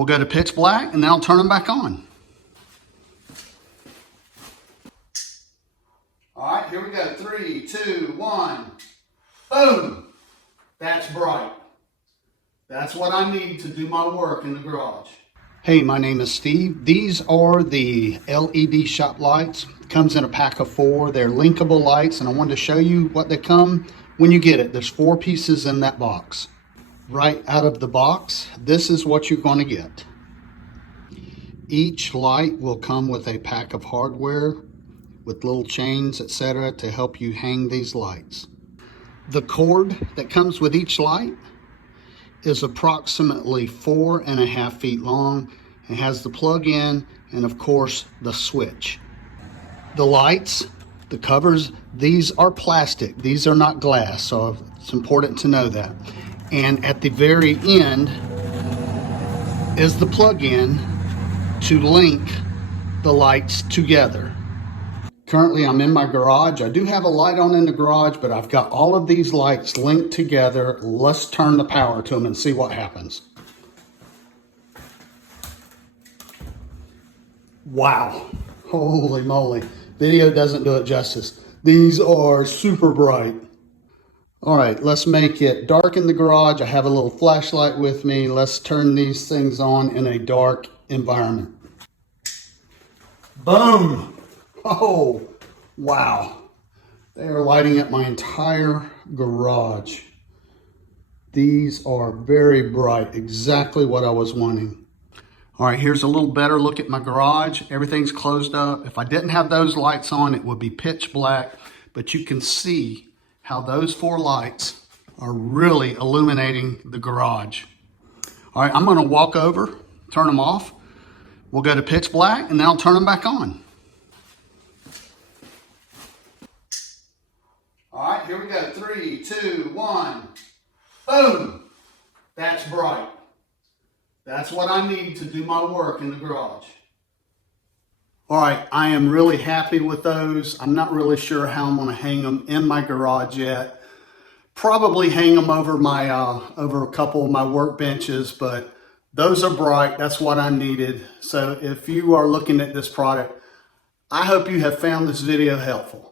We'll go to pitch black and then I'll turn them back on. All right, here we go. 3, 2, 1. Boom. That's bright. That's what I need to do my work in the garage. Hey, my name is Steve. These are the LED shop lights. Comes in a pack of 4. They're linkable lights, and I wanted to show you what they come when you get it. There's 4 pieces in that box. Right out of the box, this is what you're going to get. Each light will come with a pack of hardware with little chains, etc., to help you hang these lights. The cord that comes with each light is approximately 4.5 feet long. It has the plug-in and of course the switch. The lights, the covers, these are plastic. These are not glass, so it's important to know that. And at the very end is the plug-in to link the lights together. Currently I'm in my garage. I do have a light on in the garage, but I've got all of these lights linked together. Let's turn the power to them and see what happens. Wow, holy moly. Video doesn't do it justice. These are super bright. All right, let's make it dark in the garage. I have a little flashlight with me. Let's turn these things on in a dark environment. Boom. Oh, wow. They are lighting up my entire garage. These are very bright, exactly what I was wanting. All right, here's a little better look at my garage. Everything's closed up. If I didn't have those lights on, it would be pitch black, but you can see how those 4 lights are really illuminating the garage. All right, I'm gonna walk over, turn them off. We'll go to pitch black and then I'll turn them back on. All right, here we go. 3, 2, 1. Boom. That's bright. That's what I need to do my work in the garage. All right, I am really happy with those. I'm not really sure how I'm gonna hang them in my garage yet. Probably hang them over my over a couple of my workbenches, but those are bright. That's what I needed. So if you are looking at this product, I hope you have found this video helpful.